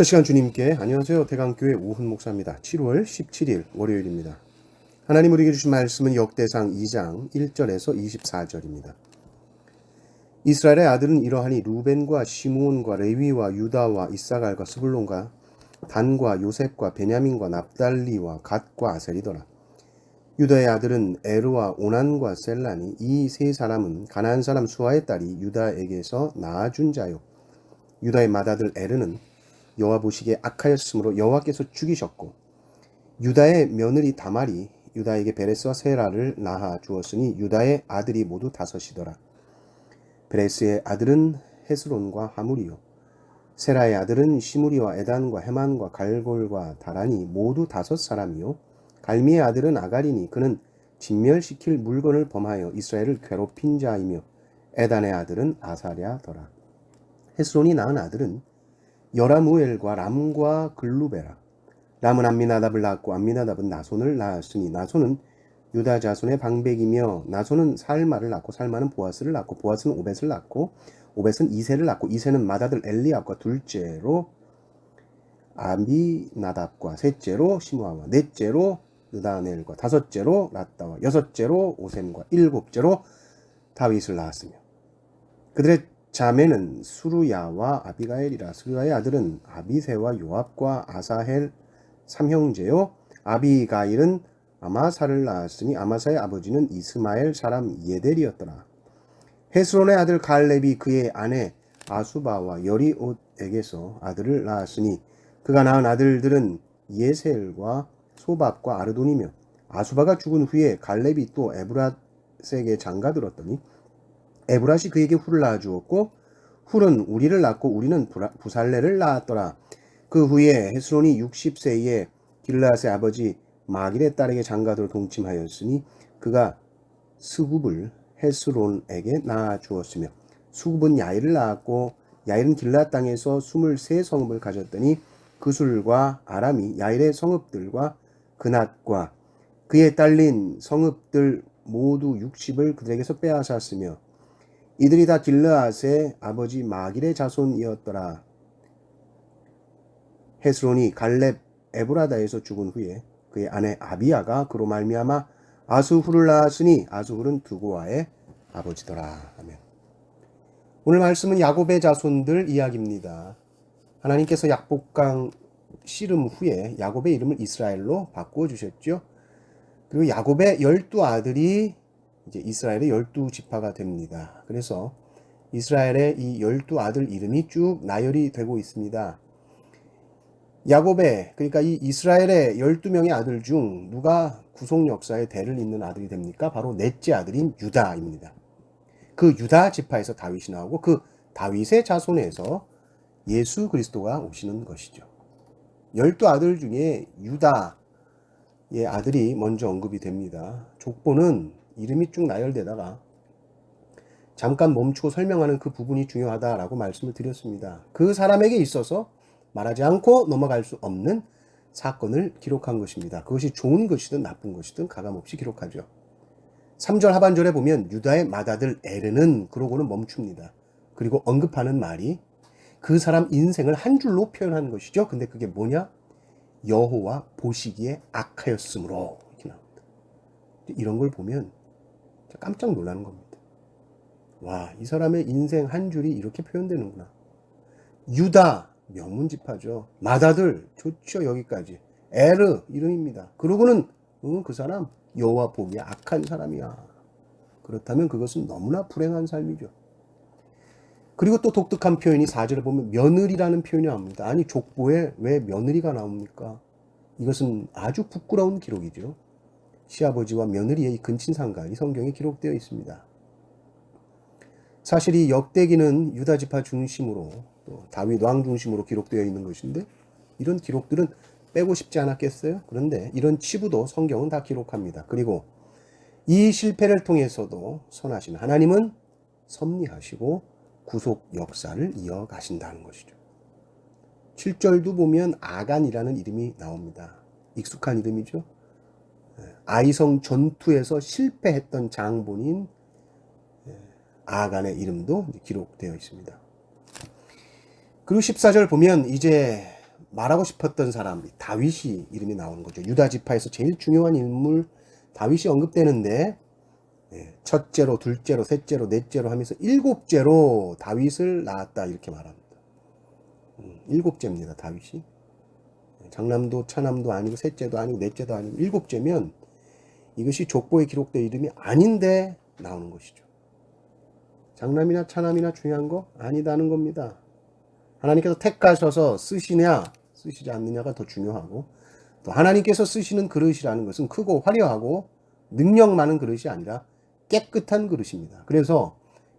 첫 시간 주님께 안녕하세요. 대강교회 오훈 목사입니다. 7월 17일 월요일입니다. 하나님 우리에게 주신 말씀은 역대상 2장 1절에서 24절입니다. 이스라엘의 아들은 이러하니 루벤과 시므온과 레위와 유다와 이사갈과 스불론과 단과 요셉과 베냐민과 납달리와 갓과 아셀이더라. 유다의 아들은 에르와 오난과 셀라니. 이 세 사람은 가나안 사람 수아의 딸이 유다에게서 낳아준 자요. 유다의 맏아들 에르는 여호와 보시기에 악하였으므로 여호와께서 죽이셨고, 유다의 며느리 다말이 유다에게 베레스와 세라를 낳아 주었으니 유다의 아들이 모두 다섯이더라. 베레스의 아들은 헤스론과 하물이요, 세라의 아들은 시므리와 에단과 헤만과 갈골과 다라니 모두 다섯 사람이요, 갈미의 아들은 아가리니 그는 진멸시킬 물건을 범하여 이스라엘을 괴롭힌 자이며, 에단의 아들은 아사랴더라. 헤스론이 낳은 아들은 여라무엘과 람과 글루베라. 람은 암미나답을 낳았고 암미나답은 나손을 낳았으니 나손은 유다 자손의 방백이며, 나손은 살마를 낳고 살마는 보아스를 낳고 보아스는 오벳을 낳고 오벳은 이세를 낳고 이세는 맏아들 엘리압과 둘째로 아미나답과 셋째로 시므아와 넷째로 느다넬과 다섯째로 라따와 여섯째로 오셈과 일곱째로 다윗을 낳았으며, 그들의 자매는 수루야와 아비가엘이라. 수루야의 아들은 아비세와 요압과 아사헬 삼형제요, 아비가일은 아마사를 낳았으니 아마사의 아버지는 이스마엘 사람 예델이었더라. 헤스론의 아들 갈렙이 그의 아내 아수바와 여리옷에게서 아들을 낳았으니 그가 낳은 아들들은 예셀과 소밥과 아르돈이며, 아수바가 죽은 후에 갈렙이 또 에브랏에게 장가들었더니 에브랏이 그에게 훌을 낳아주었고, 훌은 우리를 낳고 우리는 부살레를 낳았더라. 그 후에 헤스론이 60세에 길르앗의 아버지 마길의 딸에게 장가들어 동침하였으니 그가 스굽을 헤스론에게 낳아주었으며, 스굽은 야일을 낳았고 야일은 길르앗 땅에서 23성읍을 가졌더니 그술과 아람이 야일의 성읍들과 그낫과 그에 딸린 성읍들 모두 60을 그들에게서 빼앗았으며, 이들이 다 길르앗의 아버지 마길의 자손이었더라. 헤스론이 갈렙 에브라다에서 죽은 후에 그의 아내 아비야가 그로 말미암아 아수훌을 낳았으니 아수훌은 두고아의 아버지더라. 아멘. 오늘 말씀은 야곱의 자손들 이야기입니다. 하나님께서 약복강 씨름 후에 야곱의 이름을 이스라엘로 바꾸어 주셨죠. 그리고 야곱의 12아들이 이제 이스라엘의 12지파가 됩니다. 그래서 이스라엘의 이 12아들 이름이 쭉 나열이 되고 있습니다. 야곱의, 그러니까 이 이스라엘의 12명의 아들 중 누가 구속 역사의 대를 잇는 아들이 됩니까? 바로 넷째 아들인 유다입니다. 그 유다 지파에서 다윗이 나오고 그 다윗의 자손에서 예수 그리스도가 오시는 것이죠. 12아들 중에 유다의 아들이 먼저 언급이 됩니다. 족보는 이름이 쭉 나열되다가 잠깐 멈추고 설명하는 그 부분이 중요하다라고 말씀을 드렸습니다. 그 사람에게 있어서 말하지 않고 넘어갈 수 없는 사건을 기록한 것입니다. 그것이 좋은 것이든 나쁜 것이든 가감없이 기록하죠. 3절 하반절에 보면 유다의 맏아들 에르는 그러고는 멈춥니다. 그리고 언급하는 말이 그 사람 인생을 한 줄로 표현한 것이죠. 근데 그게 뭐냐? 여호와 보시기에 악하였으므로 이렇게 나옵니다. 이런 걸 보면 깜짝 놀라는 겁니다. 와, 이 사람의 인생 한 줄이 이렇게 표현되는구나. 유다, 명문지파죠. 맏아들, 좋죠, 여기까지. 에르, 이름입니다. 그러고는 그 사람 여호와 보기에 악한 사람이야. 그렇다면 그것은 너무나 불행한 삶이죠. 그리고 또 독특한 표현이 4절에 보면 며느리라는 표현이 나옵니다. 아니, 족보에 왜 며느리가 나옵니까? 이것은 아주 부끄러운 기록이죠. 시아버지와 며느리의 이 근친상간이 성경에 기록되어 있습니다. 사실 이 역대기는 유다 지파 중심으로 또 다윗 왕 중심으로 기록되어 있는 것인데, 이런 기록들은 빼고 싶지 않았겠어요? 그런데 이런 치부도 성경은 다 기록합니다. 그리고 이 실패를 통해서도 선하신 하나님은 섭리하시고 구속 역사를 이어가신다는 것이죠. 7절도 보면 아간이라는 이름이 나옵니다. 익숙한 이름이죠. 아이성 전투에서 실패했던 장본인 아간의 이름도 기록되어 있습니다. 그리고 14절 보면 이제 말하고 싶었던 사람, 다윗이 이름이 나오는 거죠. 유다 지파에서 제일 중요한 인물 다윗이 언급되는데, 첫째로, 둘째로, 셋째로, 넷째로 하면서 일곱째로 다윗을 낳았다 이렇게 말합니다. 일곱째입니다, 다윗이. 장남도 차남도 아니고 셋째도 아니고 넷째도 아니고 일곱째면 이것이 족보에 기록된 이름이 아닌데 나오는 것이죠. 장남이나 차남이나 중요한 거 아니다는 겁니다. 하나님께서 택하셔서 쓰시냐 쓰시지 않느냐가 더 중요하고, 또 하나님께서 쓰시는 그릇이라는 것은 크고 화려하고 능력 많은 그릇이 아니라 깨끗한 그릇입니다. 그래서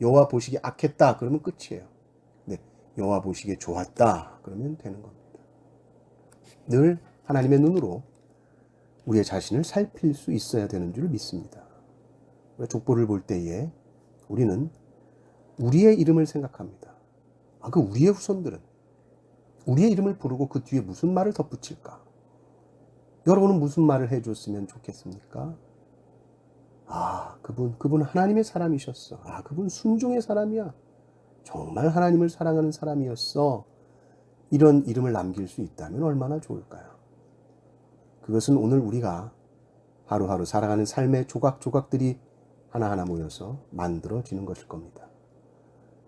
여호와 보시기에 악했다 그러면 끝이에요. 네, 여호와 보시기에 좋았다 그러면 되는 겁니다. 늘 하나님의 눈으로 우리의 자신을 살필 수 있어야 되는 줄 믿습니다. 족보를 볼 때에 우리는 우리의 이름을 생각합니다. 그 우리의 후손들은 우리의 이름을 부르고 그 뒤에 무슨 말을 덧붙일까? 여러분은 무슨 말을 해줬으면 좋겠습니까? 그분 하나님의 사람이셨어. 그분 순종의 사람이야. 정말 하나님을 사랑하는 사람이었어. 이런 이름을 남길 수 있다면 얼마나 좋을까요? 그것은 오늘 우리가 하루하루 살아가는 삶의 조각조각들이 하나하나 모여서 만들어지는 것일 겁니다.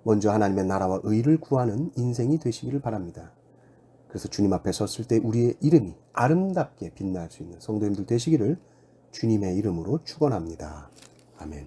먼저 하나님의 나라와 의를 구하는 인생이 되시기를 바랍니다. 그래서 주님 앞에 섰을 때 우리의 이름이 아름답게 빛날 수 있는 성도님들 되시기를 주님의 이름으로 축원합니다. 아멘.